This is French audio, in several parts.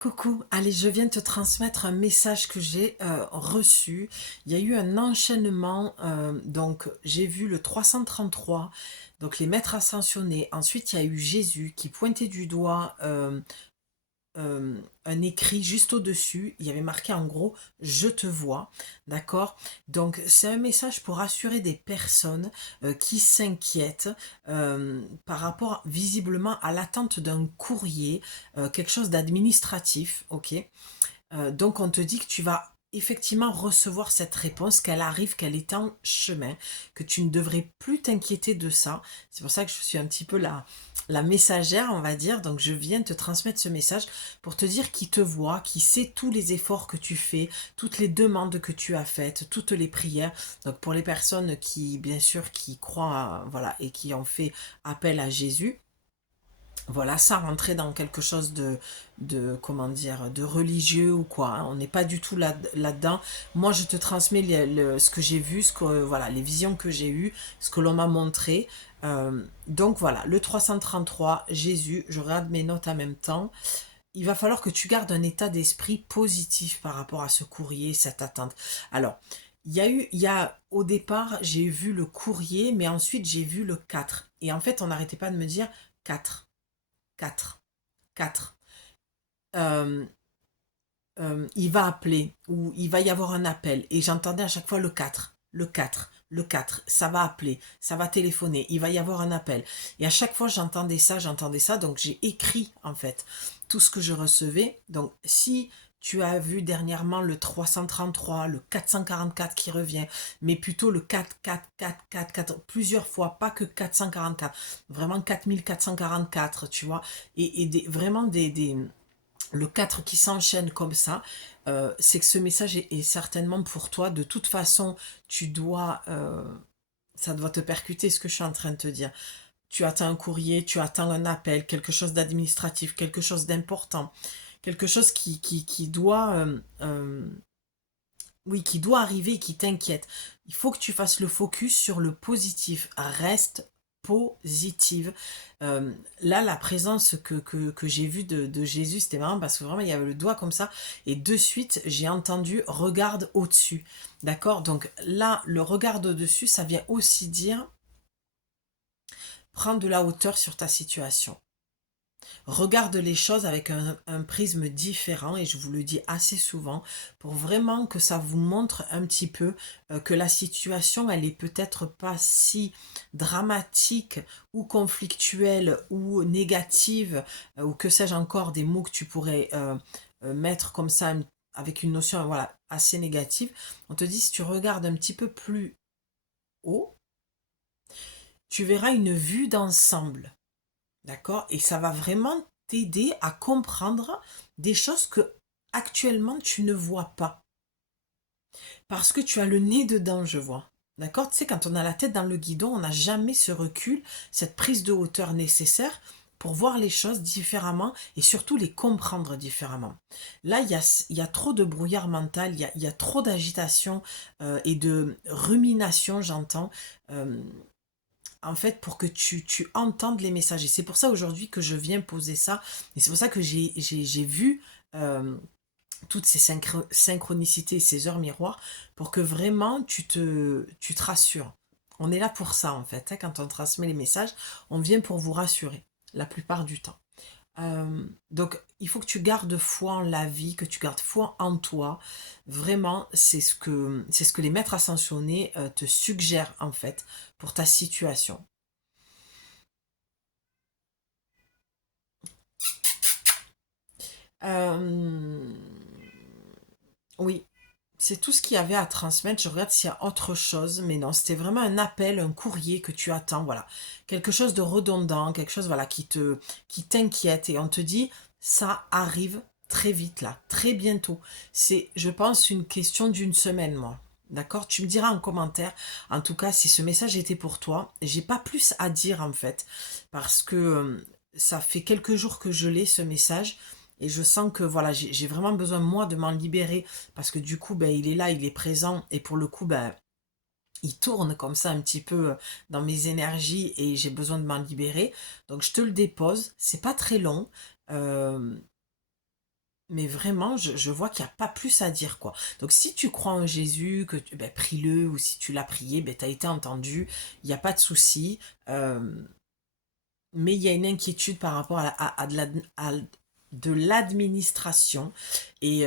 Coucou, allez, je viens te transmettre un message que j'ai reçu. Il y a eu un enchaînement, donc j'ai vu le 333, donc les maîtres ascensionnés. Ensuite, il y a eu Jésus qui pointait du doigt un écrit juste au-dessus. Il y avait marqué en gros «Je te vois», d'accord? Donc c'est un message pour rassurer des personnes qui s'inquiètent par rapport visiblement à l'attente d'un courrier, quelque chose d'administratif, ok? Donc on te dit que tu vas effectivement recevoir cette réponse, qu'elle arrive, qu'elle est en chemin, que tu ne devrais plus t'inquiéter de ça. C'est pour ça que je suis un petit peu la messagère, on va dire. Donc je viens te transmettre ce message pour te dire qu'il te voit, qu'il sait tous les efforts que tu fais, toutes les demandes que tu as faites, toutes les prières. Donc pour les personnes qui, bien sûr, qui croient, voilà, et qui ont fait appel à Jésus, voilà, ça rentrait dans quelque chose comment dire, de religieux ou quoi, hein. On n'est pas du tout là-dedans. Moi, je te transmets ce que j'ai vu, voilà, les visions que j'ai eues, ce que l'on m'a montré. Donc voilà, le 333, Jésus, je regarde mes notes en même temps. Il va falloir que tu gardes un état d'esprit positif par rapport à ce courrier, cette attente. Alors, au départ, j'ai vu le courrier, mais ensuite j'ai vu le 4. Et en fait, on n'arrêtait pas de me dire 4. 4, 4. Euh, il va appeler ou il va y avoir un appel et j'entendais à chaque fois le 4, le 4, le 4, ça va appeler, ça va téléphoner, il va y avoir un appel. Et à chaque fois j'entendais ça, donc j'ai écrit en fait tout ce que je recevais. Donc si tu as vu dernièrement le 333, le 444 qui revient, mais plutôt le 4, 4, 4, 4, 4, plusieurs fois, pas que 444, vraiment 4444, tu vois, et vraiment le 4 qui s'enchaîne comme ça, c'est que ce message est certainement pour toi. De toute façon, ça doit te percuter ce que je suis en train de te dire. Tu attends un courrier, tu attends un appel, quelque chose d'administratif, quelque chose d'important, quelque chose qui doit, oui, qui doit arriver et qui t'inquiète. Il faut que tu fasses le focus sur le positif. Reste positive. Là, la présence que j'ai vue de Jésus, c'était marrant parce que vraiment, il y avait le doigt comme ça. Et de suite, j'ai entendu regarde au-dessus. D'accord? Donc là, le regarde au-dessus, ça vient aussi dire prends de la hauteur sur ta situation. Regarde les choses avec un prisme différent, et je vous le dis assez souvent, pour vraiment que ça vous montre un petit peu que la situation, elle est peut-être pas si dramatique ou conflictuelle ou négative, ou que sais-je encore, des mots que tu pourrais mettre comme ça avec une notion voilà, assez négative. On te dit, si tu regardes un petit peu plus haut, tu verras une vue d'ensemble. D'accord? Et ça va vraiment t'aider à comprendre des choses que actuellement tu ne vois pas. Parce que tu as le nez dedans, je vois. D'accord? Tu sais, quand on a la tête dans le guidon, on n'a jamais ce recul, cette prise de hauteur nécessaire pour voir les choses différemment et surtout les comprendre différemment. Là, il y a trop de brouillard mental, il y a trop d'agitation et de rumination, j'entends. euh, en fait, pour que tu entendes les messages. Et c'est pour ça aujourd'hui que je viens poser ça. Et c'est pour ça que j'ai vu euh, toutes ces synchronicités et ces heures miroirs pour que vraiment tu te rassures. On est là pour ça, en fait, hein. Quand on transmet les messages, on vient pour vous rassurer, la plupart du temps. Donc, il faut que tu gardes foi en la vie, que tu gardes foi en toi. Vraiment, c'est ce que les maîtres ascensionnés te suggèrent, en fait, pour ta situation. Euh, oui, c'est tout ce qu'il y avait à transmettre. Je regarde s'il y a autre chose, mais non, c'était vraiment un appel, un courrier que tu attends, voilà. Quelque chose de redondant, quelque chose, voilà, qui t'inquiète et on te dit, ça arrive très vite là, très bientôt. C'est, je pense, une question d'une semaine, moi. D'accord? Tu me diras en commentaire, en tout cas, si ce message était pour toi. J'ai pas plus à dire en fait, parce que ça fait quelques jours que je l'ai, ce message. Et je sens que voilà, j'ai vraiment besoin moi de m'en libérer parce que du coup, ben, il est là, il est présent et pour le coup, ben, il tourne comme ça un petit peu dans mes énergies et j'ai besoin de m'en libérer. Donc je te le dépose, c'est pas très long. Euh, mais vraiment, je vois qu'il n'y a pas plus à dire, quoi. Donc, si tu crois en Jésus, ben, prie-le, ou si tu l'as prié, ben, tu as été entendu, il n'y a pas de souci. Mais il y a une inquiétude par rapport de l'administration et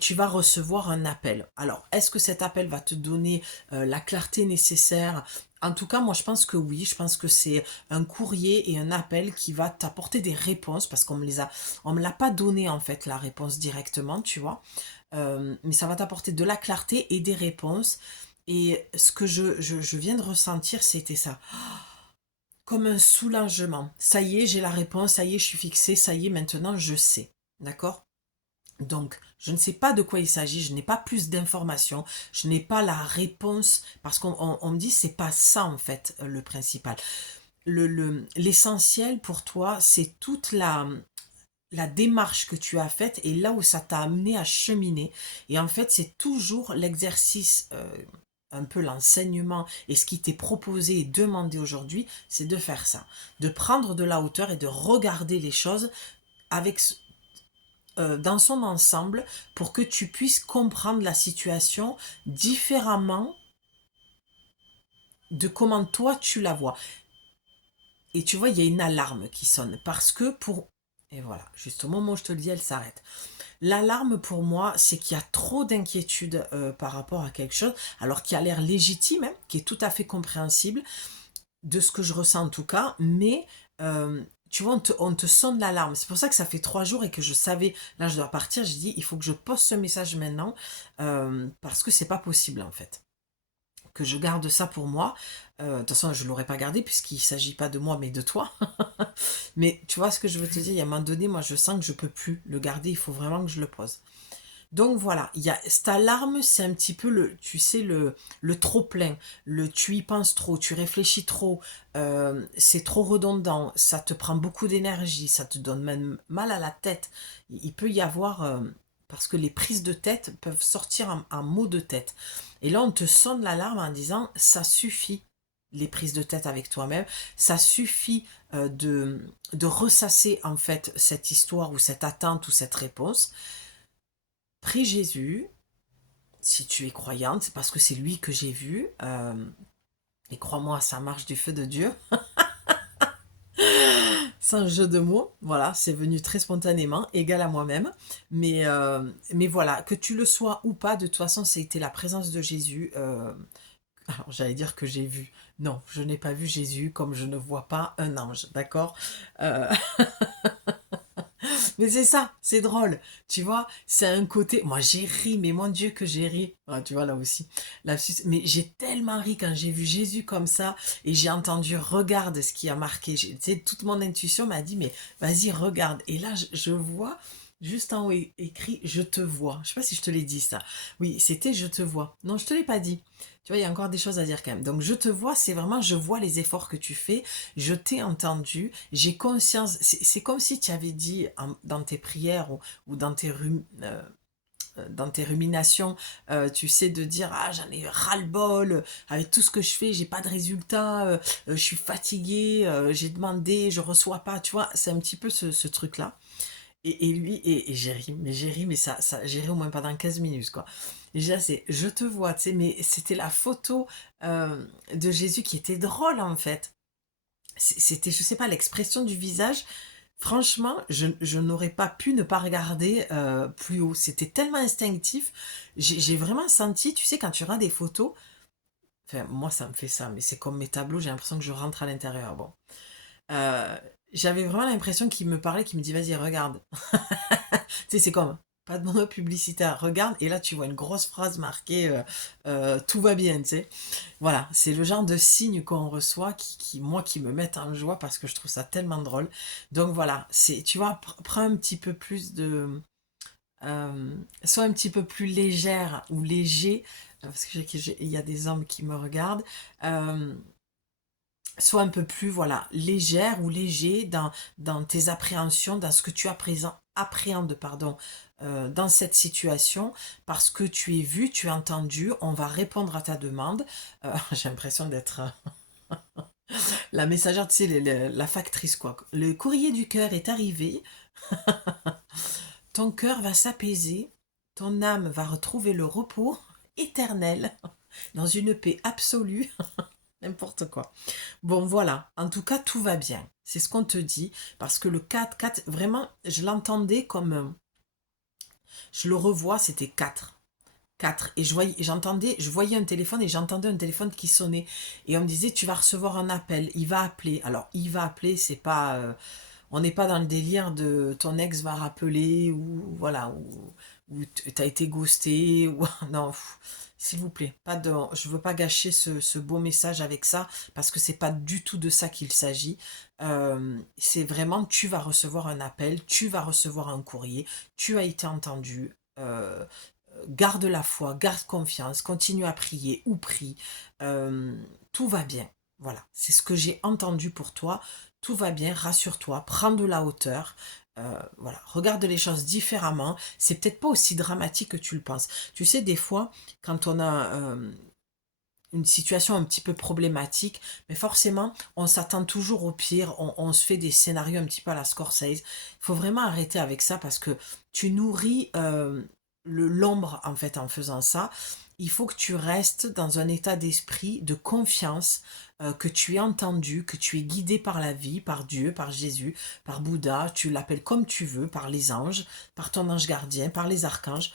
tu vas recevoir un appel. Alors, est-ce que cet appel va te donner la clarté nécessaire? En tout cas, moi, je pense que oui. Je pense que c'est un courrier et un appel qui va t'apporter des réponses parce on me l'a pas donné en fait la réponse directement, tu vois. Mais ça va t'apporter de la clarté et des réponses. Et ce que je viens de ressentir, c'était ça comme un soulagement. Ça y est, j'ai la réponse, ça y est, je suis fixée, ça y est, maintenant je sais. D'accord? Donc, je ne sais pas de quoi il s'agit, je n'ai pas plus d'informations, je n'ai pas la réponse, parce qu'on me dit c'est pas ça en fait le principal. L'essentiel pour toi, c'est toute la démarche que tu as faite et là où ça t'a amené à cheminer. Et en fait, c'est toujours l'exercice, un peu l'enseignement et ce qui t'est proposé et demandé aujourd'hui, c'est de faire ça. De prendre de la hauteur et de regarder les choses avec, dans son ensemble pour que tu puisses comprendre la situation différemment de comment toi tu la vois. Et tu vois, il y a une alarme qui sonne parce que pour... Et voilà, juste au moment où je te le dis, elle s'arrête. L'alarme pour moi, c'est qu'il y a trop d'inquiétude par rapport à quelque chose, alors qui a l'air légitime, hein, qui est tout à fait compréhensible, de ce que je ressens en tout cas, mais tu vois, on te sonne l'alarme. C'est pour ça que ça fait 3 jours et que je savais, là je dois partir, j'ai dit, il faut que je poste ce message maintenant, parce que c'est pas possible en fait que je garde ça pour moi. De toute façon, je ne l'aurais pas gardé puisqu'il ne s'agit pas de moi mais de toi. Mais tu vois ce que je veux te dire, il y a un moment donné, moi je sens que je ne peux plus le garder, il faut vraiment que je le pose. Donc voilà, il y a cette alarme, c'est un petit peu tu sais, le trop plein, tu y penses trop, tu réfléchis trop, c'est trop redondant, ça te prend beaucoup d'énergie, ça te donne même mal à la tête. Il peut y avoir, parce que les prises de tête peuvent sortir en maux de tête. Et là, on te sonne l'alarme en disant, ça suffit, les prises de tête avec toi-même, ça suffit de ressasser en fait cette histoire ou cette attente ou cette réponse. Prie Jésus, si tu es croyante, c'est parce que c'est lui que j'ai vu. Et crois-moi, ça marche du feu de Dieu. C'est un jeu de mots. Voilà, c'est venu très spontanément, égal à moi-même. Mais voilà, que tu le sois ou pas, de toute façon, c'était la présence de Jésus. Alors, j'allais dire que j'ai vu. Non, je n'ai pas vu Jésus comme je ne vois pas un ange, d'accord. Euh, Mais c'est ça, c'est drôle, tu vois, c'est un côté... Moi j'ai ri, mais mon Dieu que j'ai ri. Ah, tu vois là aussi, mais j'ai tellement ri quand j'ai vu Jésus comme ça et j'ai entendu regarde ce qui a marqué. Tu sais, toute mon intuition m'a dit mais vas-y regarde. Et là je vois juste en haut écrit je te vois. Je sais pas si je te l'ai dit ça. Oui, c'était je te vois. Non, je te l'ai pas dit. Tu vois, il y a encore des choses à dire quand même. Donc je te vois, c'est vraiment je vois les efforts que tu fais, je t'ai entendu, j'ai conscience, c'est comme si tu avais dit dans tes prières ou dans tes ruminations, tu sais, de dire ah j'en ai ras-le-bol, avec tout ce que je fais, j'ai pas de résultat, je suis fatiguée, j'ai demandé, je reçois pas, tu vois, c'est un petit peu ce truc-là. Et lui, et j'ai ri, mais j'ai ri au moins pendant 15 minutes, quoi. Et déjà, c'est, je te vois, tu sais, mais c'était la photo de Jésus qui était drôle, en fait. C'était, je sais pas, l'expression du visage. Franchement, je n'aurais pas pu ne pas regarder plus haut. C'était tellement instinctif. J'ai vraiment senti, tu sais, quand tu regardes des photos, enfin, moi, ça me fait ça, mais c'est comme mes tableaux, j'ai l'impression que je rentre à l'intérieur. Bon. Euh, J'avais vraiment l'impression qu'il me parlait, qu'il me dit, vas-y, regarde. Tu sais, c'est comme, pas de mono publicitaire, regarde, et là, tu vois une grosse phrase marquée, tout va bien, tu sais. Voilà, c'est le genre de signe qu'on reçoit moi, qui me mettent en joie parce que je trouve ça tellement drôle. Donc voilà, tu vois, prends un petit peu plus de... sois un petit peu plus légère ou léger, parce que il y a des hommes qui me regardent. Euh, Sois un peu plus, voilà, légère ou léger dans tes appréhensions, dans ce que tu appréhendes, pardon, dans cette situation, parce que tu es vu, tu es entendu, on va répondre à ta demande. J'ai l'impression d'être la messagère, tu sais, la factrice, quoi. Le courrier du cœur est arrivé. ton cœur va s'apaiser, ton âme va retrouver le repos éternel dans une paix absolue, n'importe quoi. Bon, voilà, en tout cas, tout va bien. C'est ce qu'on te dit, parce que le 4, vraiment, je l'entendais comme, je le revois, c'était 4. 4. Et je voyais un téléphone et j'entendais un téléphone qui sonnait. Et on me disait, tu vas recevoir un appel, il va appeler. Alors, il va appeler, c'est pas, on n'est pas dans le délire de ton ex va rappeler ou voilà, ou t'as été ghosté ou non, s'il vous plaît, pas de, je veux pas gâcher ce beau message avec ça parce que c'est pas du tout de ça qu'il s'agit. C'est vraiment tu vas recevoir un appel, tu vas recevoir un courrier, tu as été entendu. Garde la foi, garde confiance, continue à prier ou prie. Tout va bien. Voilà, c'est ce que j'ai entendu pour toi. Tout va bien, rassure-toi, prends de la hauteur. Voilà, regarde les choses différemment. C'est peut-être pas aussi dramatique que tu le penses. Tu sais, des fois, quand on a une situation un petit peu problématique, mais forcément, on s'attend toujours au pire. On se fait des scénarios un petit peu à la Scorsese. Il faut vraiment arrêter avec ça parce que tu nourris l'ombre en fait en faisant ça. Il faut que tu restes dans un état d'esprit de confiance, que tu es entendu, que tu es guidé par la vie, par Dieu, par Jésus, par Bouddha, tu l'appelles comme tu veux, par les anges, par ton ange gardien, par les archanges.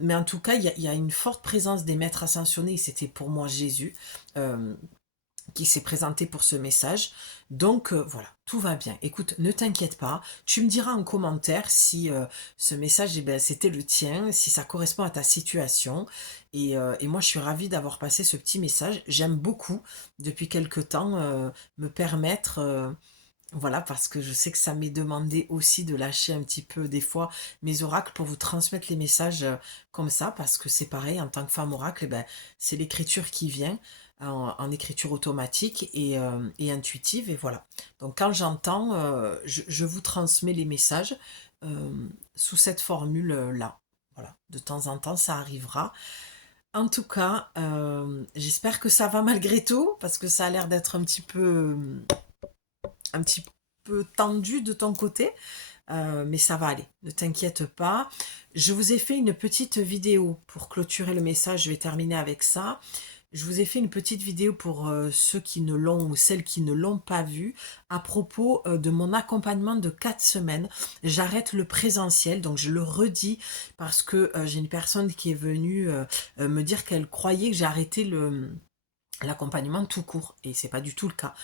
Mais en tout cas, il y a une forte présence des maîtres ascensionnés, et c'était pour moi Jésus euh, qui s'est présenté pour ce message. Donc voilà, tout va bien. Écoute, ne t'inquiète pas. Tu me diras en commentaire si ce message, eh ben, c'était le tien, si ça correspond à ta situation. Et moi, je suis ravie d'avoir passé ce petit message. J'aime beaucoup, depuis quelque temps, me permettre... voilà, parce que je sais que ça m'est demandé aussi de lâcher un petit peu des fois mes oracles pour vous transmettre les messages comme ça, parce que c'est pareil, en tant que femme oracle, eh ben, c'est l'écriture qui vient en écriture automatique et intuitive, et voilà. Donc quand j'entends, je vous transmets les messages euh, sous cette formule-là. Voilà, de temps en temps, ça arrivera. En tout cas, j'espère que ça va malgré tout, parce que ça a l'air d'être un petit peu tendu de ton côté, mais ça va aller, ne t'inquiète pas. Je vous ai fait une petite vidéo pour clôturer le message, je vais terminer avec ça. Je vous ai fait une petite vidéo pour ceux qui ne l'ont ou celles qui ne l'ont pas vu à propos de mon accompagnement de 4 semaines. J'arrête le présentiel, donc je le redis parce que j'ai une personne qui est venue me dire qu'elle croyait que j'ai arrêté l'accompagnement tout court, et c'est pas du tout le cas.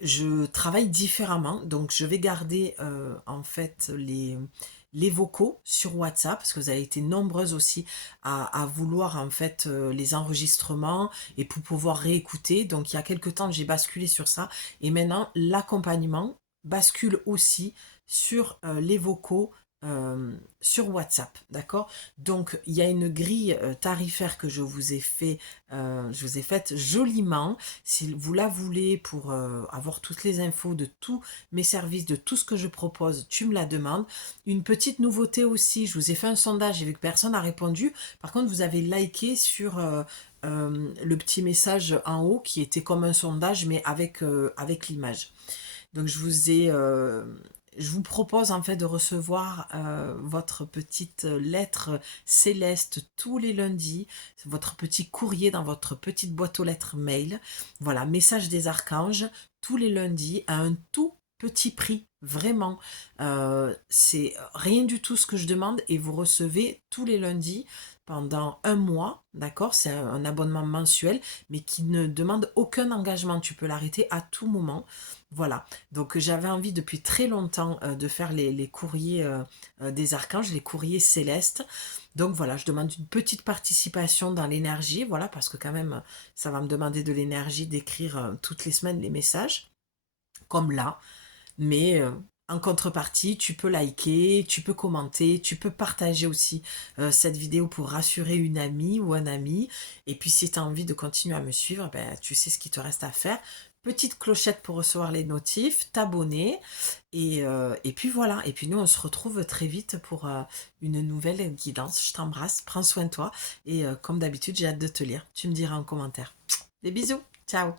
Je travaille différemment, donc je vais garder en fait les vocaux sur WhatsApp, parce que vous avez été nombreuses aussi à vouloir en fait les enregistrements et pour pouvoir réécouter. Donc il y a quelque temps j'ai basculé sur ça, et maintenant l'accompagnement bascule aussi sur les vocaux sur WhatsApp, d'accord? Donc il y a une grille tarifaire que je vous ai faite joliment. Si vous la voulez pour avoir toutes les infos de tous mes services, de tout ce que je propose, tu me la demandes. Une petite nouveauté aussi, je vous ai fait un sondage et vu que personne n'a répondu, par contre vous avez liké sur le petit message en haut qui était comme un sondage mais avec l'image. Donc je vous propose en fait de recevoir votre petite lettre céleste tous les lundis, votre petit courrier dans votre petite boîte aux lettres mail. Voilà, message des archanges tous les lundis à un tout petit prix. Vraiment, c'est rien du tout ce que je demande et vous recevez tous les lundis pendant un mois, d'accord? C'est un abonnement mensuel, mais qui ne demande aucun engagement. Tu peux l'arrêter à tout moment. Voilà. Donc j'avais envie depuis très longtemps de faire les courriers des archanges, les courriers célestes. Donc voilà, je demande une petite participation dans l'énergie, voilà, parce que quand même, ça va me demander de l'énergie d'écrire toutes les semaines les messages, comme là. Mais en contrepartie, tu peux liker, tu peux commenter, tu peux partager aussi cette vidéo pour rassurer une amie ou un ami. Et puis si tu as envie de continuer à me suivre, ben, tu sais ce qu'il te reste à faire. Petite clochette pour recevoir les notifs, t'abonner. Et puis voilà. Et puis nous, on se retrouve très vite pour une nouvelle guidance. Je t'embrasse, prends soin de toi. Et comme d'habitude, j'ai hâte de te lire. Tu me diras en commentaire. Des bisous, ciao.